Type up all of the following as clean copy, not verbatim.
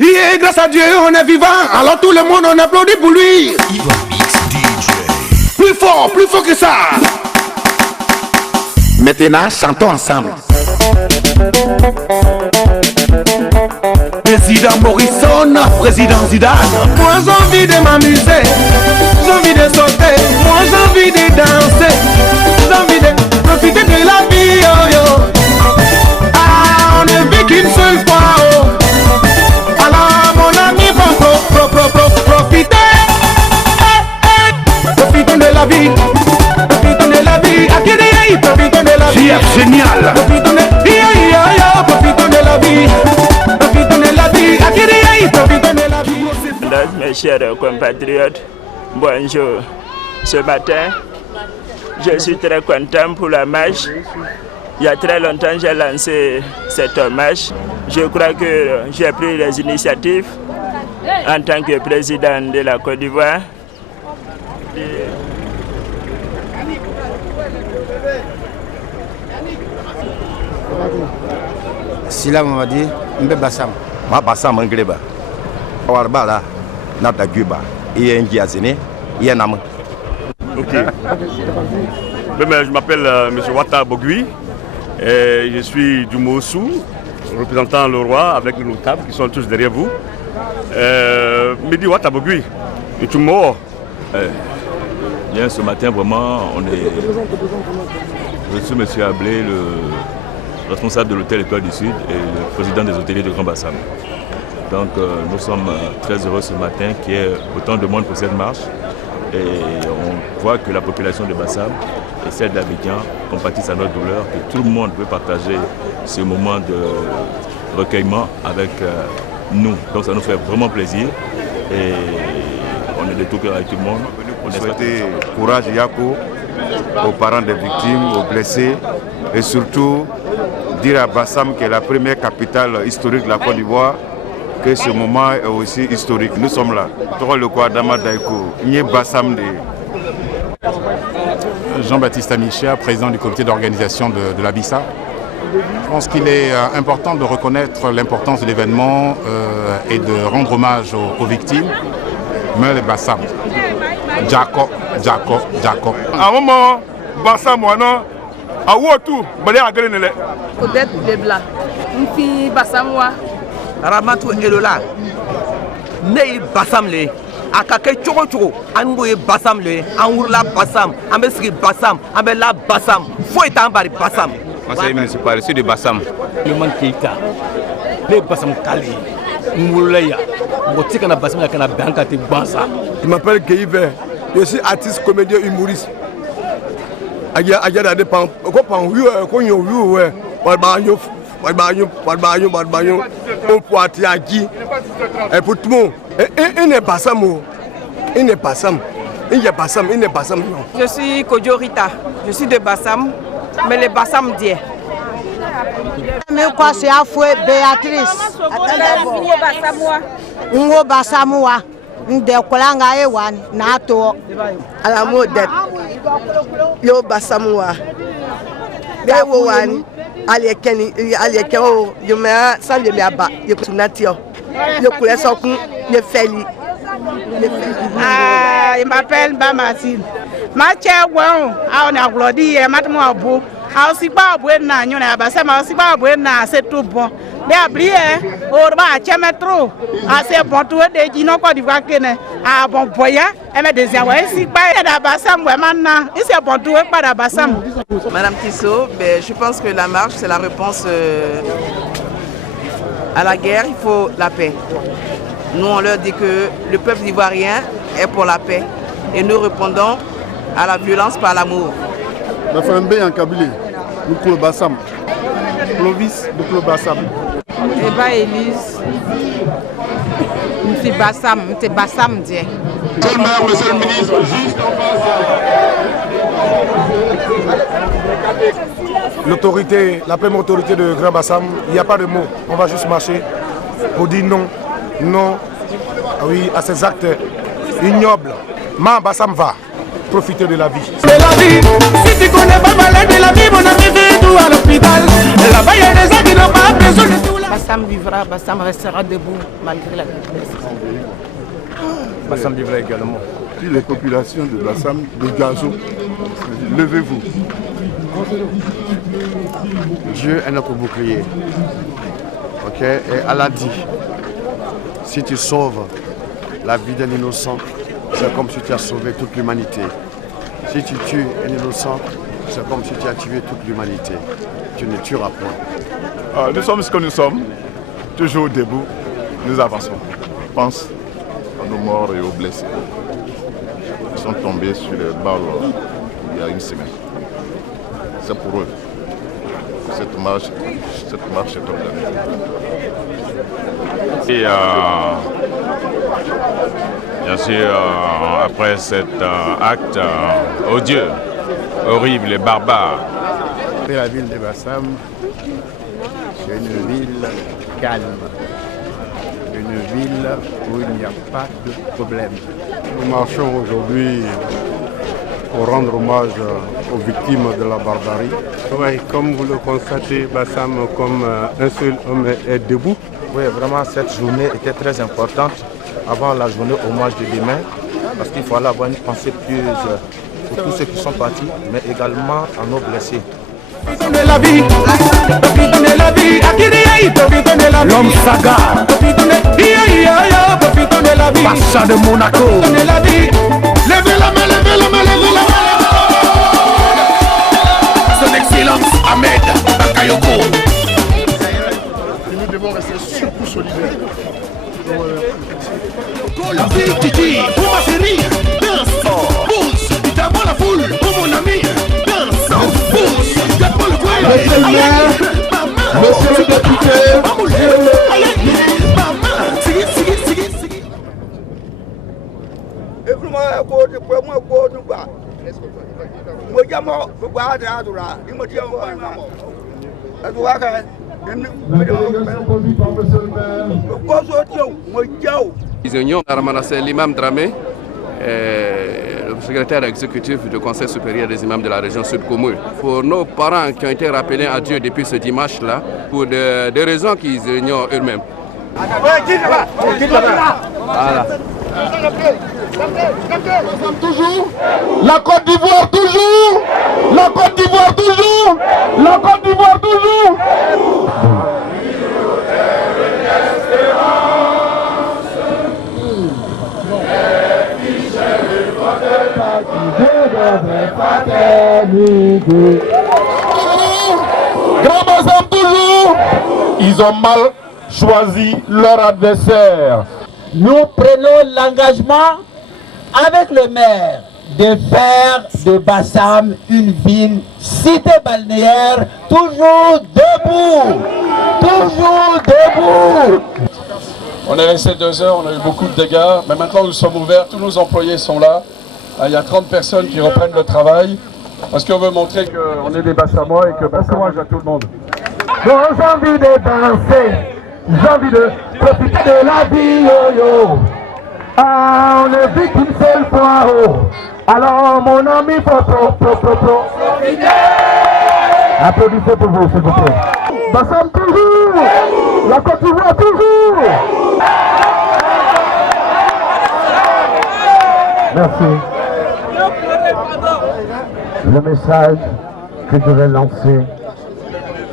Yeah, grâce à Dieu, on est vivant. Alors tout le monde, on applaudit pour lui. Plus fort que ça. Maintenant, chantons ensemble. Président Morrison, président Zidane. Moi j'ai envie de m'amuser, j'ai envie de sauter, moi j'ai envie de danser, j'ai envie de profiter de la vie, oh yo. Ah, on ne vit qu'une seule fois, oh. Alors mon ami, profiter, profitons de la vie, profitons de la vie, profitons de la vie. C'est génial. Profitons de la vie. Mes chers compatriotes, bonjour. Ce matin, je suis très content pour la marche. Il y a très longtemps, j'ai lancé cette marche. Je crois que j'ai pris les initiatives en tant que président de la Côte d'Ivoire. Sila Mamadi, Mbe Bassam. Ma Bassam Angleba. Warbala, Nata Guba, Iengiazine, Yenam. Ok. Je m'appelle M. Wata Bogui. Et je suis du Mossou, représentant le roi avec les notables qui sont tous derrière vous. Midi Wata Bogui, et tout le monde. Bien, ce matin, vraiment, je suis M. Ablé, le responsable de l'hôtel Étoile du Sud et le président des hôteliers de Grand Bassam. Donc nous sommes très heureux ce matin qu'il y ait autant de monde pour cette marche et on voit que la population de Bassam et celle d'Abidjan compatissent à notre douleur, que tout le monde peut partager ce moment de recueillement avec nous. Donc ça nous fait vraiment plaisir et on est de tout cœur avec tout le monde. On souhaite courage Yako aux parents des victimes, aux blessés et surtout dire à Bassam qui est la première capitale historique de la Côte d'Ivoire que ce moment est aussi historique. Nous sommes là. Jean-Baptiste Amicia, président du comité d'organisation de la BISA. Je pense qu'il est important de reconnaître l'importance de l'événement et de rendre hommage aux victimes. Mais les Bassam. Jacob. À un moment, Bassam, à Wotou, Odette Lebla, une fille Bassamwa. Ramatou Elola, Ney Bassamle, Akake Choro, Angoye Bassamle, Angoula Bassam, Ameski Bassam, Amela Bassam, Fouetan Bari Bassam. Conseil municipal, je suis de Bassam. Le man Keita, les Bassam Kali, Mouleya, Motikana Bassam, Kana Banka Bansa. Je m'appelle Keive, je suis artiste, comédien, humoriste. Aïe, dépend. Je suis Kodjo Rita, je suis de Bassam, mais les Bassam dié. Mais quoi c'est Afoué Béatrice. Ngo Bassamoua. Nde kolanga ewan nato ala modet yo Bassamoua dewo wan alekeni alekeo yo me san de miaba yo tunatio yo kule sokun le feli il m'appelle Bamatine ma chegwon a on a glodi e matmo abo a si ba abo na nyo na Bassam si ba abo na c'est tout bon. Mais après, on va à Tchemetro, c'est bon tout de Dino Côte d'Ivoire qui est à bon voyage, et mais des envoyés si pas à Bassam, maintenant, c'est bon tout pas à Bassam. Madame Tissot, je pense que la marche, c'est la réponse à la guerre, il faut la paix. Nous, on leur dit que le peuple ivoirien est pour la paix. Et nous répondons à la violence par l'amour. La femme en Kabylie, nous Bassam. Clovis, nous Bassam. Eva Elise, c'est Bassam, c'est Bassam dit. Monsieur le ministre, juste en face. L'autorité, la pleine autorité de Grand Bassam, il n'y a pas de mots. On va juste marcher pour dire non, oui, à ces actes ignobles. Ma Bassam va profiter de la vie. C'est la vie. Si tu connais pas mal de la vie, mon ami, viens tout à l'hôpital. Là-bas, il y a des gens qui n'ont pas besoin de tout là. Bassam vivra, Bassam restera debout malgré la faiblesse. Bassam vivra également. Puis les populations de Bassam, de Gazo, levez-vous. Dieu est notre bouclier. Ok? Et Allah dit, si tu sauves la vie d'un innocent, c'est comme si tu as sauvé toute l'humanité. Si tu tues un innocent, c'est comme si tu as tué toute l'humanité. Tu ne tueras point. Nous sommes ce que nous sommes, toujours debout, nous avançons. Pense à nos morts et aux blessés. Ils sont tombés sur les balles il y a une semaine. C'est pour eux. Cette marche est organisée. Et bien sûr, après cet acte odieux, horrible et barbare, La ville de Bassam, c'est une ville calme, une ville où il n'y a pas de problème. Nous marchons aujourd'hui pour rendre hommage aux victimes de la barbarie. Oui, comme vous le constatez, Bassam, comme un seul homme est debout. Oui, vraiment, cette journée était très importante avant la journée hommage de demain, parce qu'il faut avoir une pensée pieuse pour tous ceux qui sont partis, mais également à nos blessés. L'homme saga, Pacha de Monaco. Levez la main, levez la main, levez la main. Son Excellence Ahmed Bakayoko. Nous devons rester surtout solidaires. La vie Titi, pour ma chérie, danse, pousse, d'abord la foule, pour mon ami, danse, pousse, d'abord le coin. Monsieur le maire, monsieur le député, Prisonniers, c'est l'imam Dramé, le secrétaire exécutif du Conseil supérieur des imams de la région Sud-Koumou. Pour nos parents qui ont été rappelés à Dieu depuis ce dimanche-là, pour des raisons qu'ils ignorent eux-mêmes. Voilà. Toujours, la Côte d'Ivoire toujours, la Côte d'Ivoire toujours, la Côte d'Ivoire toujours. Grand Bassam toujours. Ils ont mal choisi leur adversaire. Nous prenons l'engagement avec le maire de faire de Bassam une ville cité balnéaire toujours debout. Toujours debout. On est resté 2 heures, on a eu beaucoup de dégâts, mais maintenant nous sommes ouverts, tous nos employés sont là. Il y a 30 personnes qui reprennent le travail parce qu'on veut montrer qu'on est des Bassamois et que Bassam mange à tout le monde. J'ai envie de danser, j'ai envie de profiter de la vie, yo yo. Ah, on ne vit qu'une seule fois, oh. Alors mon ami, pro. Applaudissez pour vous, s'il vous plaît. Bassam toujours, la Côte d'Ivoire toujours. Merci. Le message que je vais lancer,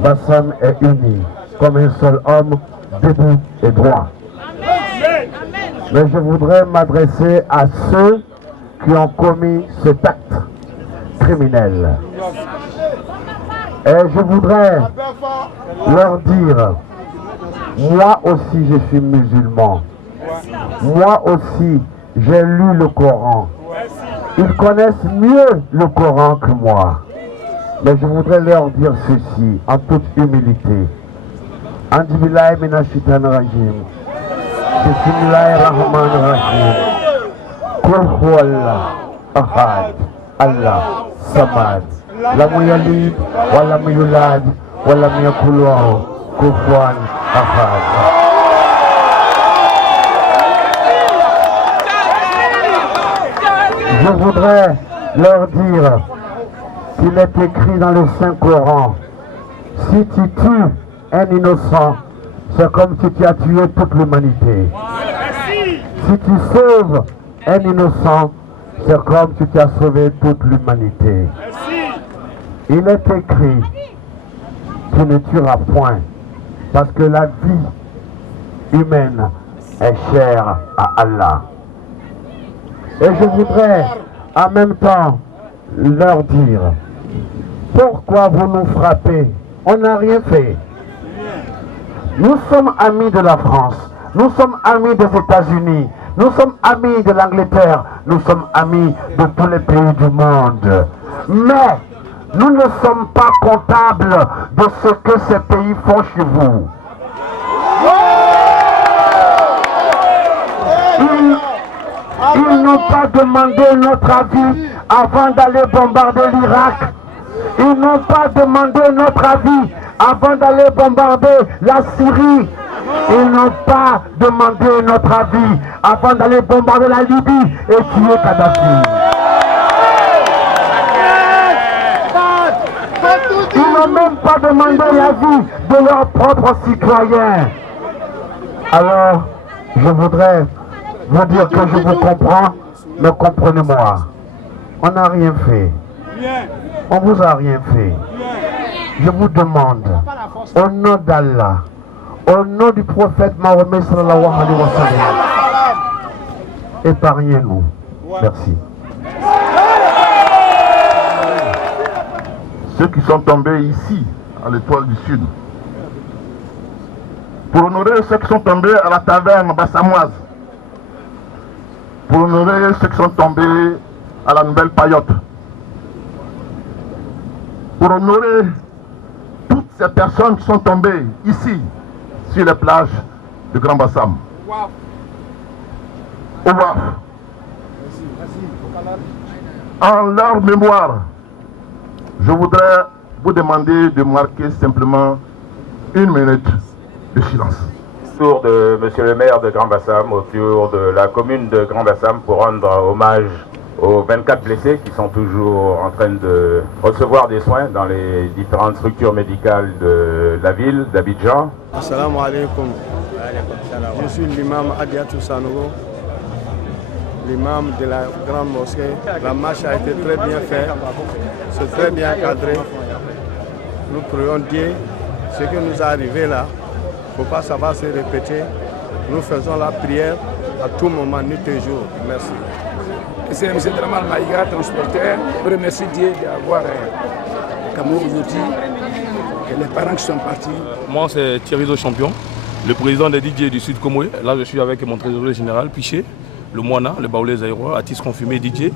Bassam est uni, comme un seul homme, debout et droit. Mais je voudrais m'adresser à ceux qui ont commis cet acte criminel. Et je voudrais leur dire, moi aussi je suis musulman. Moi aussi j'ai lu le Coran. Ils connaissent mieux le Coran que moi. Mais je voudrais leur dire ceci en toute humilité. Anjibillahi minashitan rajim. Bismillahirrahmanirrahim. Kul huwallah ahad. Allah samad. Lam yalid wa lam yulad wa lam yakul lahu kufuwan ahad. Je voudrais leur dire qu'il est écrit dans le Saint-Coran, si tu tues un innocent, c'est comme si tu as tué toute l'humanité. Si tu sauves un innocent, c'est comme si tu as sauvé toute l'humanité. Il est écrit, tu ne tueras point, parce que la vie humaine est chère à Allah. Et je voudrais en même temps leur dire, pourquoi vous nous frappez? On n'a rien fait. Nous sommes amis de la France, nous sommes amis des États-Unis, nous sommes amis de l'Angleterre, nous sommes amis de tous les pays du monde. Mais nous ne sommes pas comptables de ce que ces pays font chez vous. Ils n'ont pas demandé notre avis avant d'aller bombarder l'Irak. Ils n'ont pas demandé notre avis avant d'aller bombarder la Syrie. Ils n'ont pas demandé notre avis avant d'aller bombarder la Libye et tuer Kadhafi. Ils n'ont même pas demandé l'avis de leurs propres citoyens. Alors, je voudrais vous dire que je vous comprends, mais comprenez-moi. On n'a rien fait. On vous a rien fait. Je vous demande, au nom d'Allah, au nom du prophète Mahomet sallallahu alayhi wa sallam, épargnez-nous. Merci. Ceux qui sont tombés ici, à l'Étoile du Sud, pour honorer ceux qui sont tombés à la taverne bassamoise, pour honorer ceux qui sont tombés à la Nouvelle Payotte, pour honorer toutes ces personnes qui sont tombées ici, sur les plages de Grand Bassam. Au Waf. En leur mémoire, je voudrais vous demander de marquer simplement 1 minute de silence. Tour de Monsieur le maire de Grand Bassam, autour de la commune de Grand Bassam, pour rendre hommage aux 24 blessés qui sont toujours en train de recevoir des soins dans les différentes structures médicales de la ville d'Abidjan. Assalamu alaikum. Je suis l'imam Adiatou Sanogo, l'imam de la grande mosquée. La marche a été très bien faite, c'est très bien cadré. Nous prions Dieu, ce qui nous est arrivé là, il ne faut pas savoir se répéter. Nous faisons la prière à tout moment, nuit et jour. Merci. C'est M. Dramal Maïga, transporteur. Je remercie Dieu d'avoir Cameroun aujourd'hui et les parents qui sont partis. Moi, c'est Thierry Zo Champion, le président des DJ du Sud Comoé. Là, je suis avec mon trésorier général, Piché, le Moana, le Baoulé Zaïrois, artiste confirmé DJ.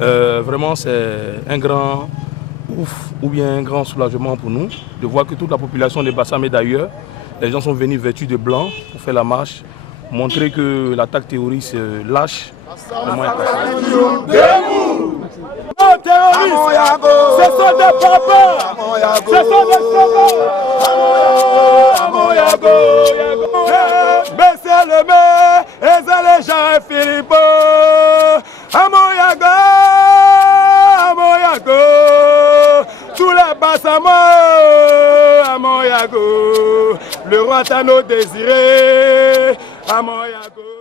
Vraiment, c'est un grand ouf ou bien un grand soulagement pour nous de voir que toute la population de Bassam et d'ailleurs, les gens sont venus vêtus de blanc pour faire la marche, montrer que l'attaque terroriste lâche. Debout! Nos terroristes, ce sont des papas, ce sont des sauveurs. Baissez le main, et les gens Philippe. Amoyago, Amoyago, tous les Bassamos, Amoyago, le roi Tano désiré, Amoyago.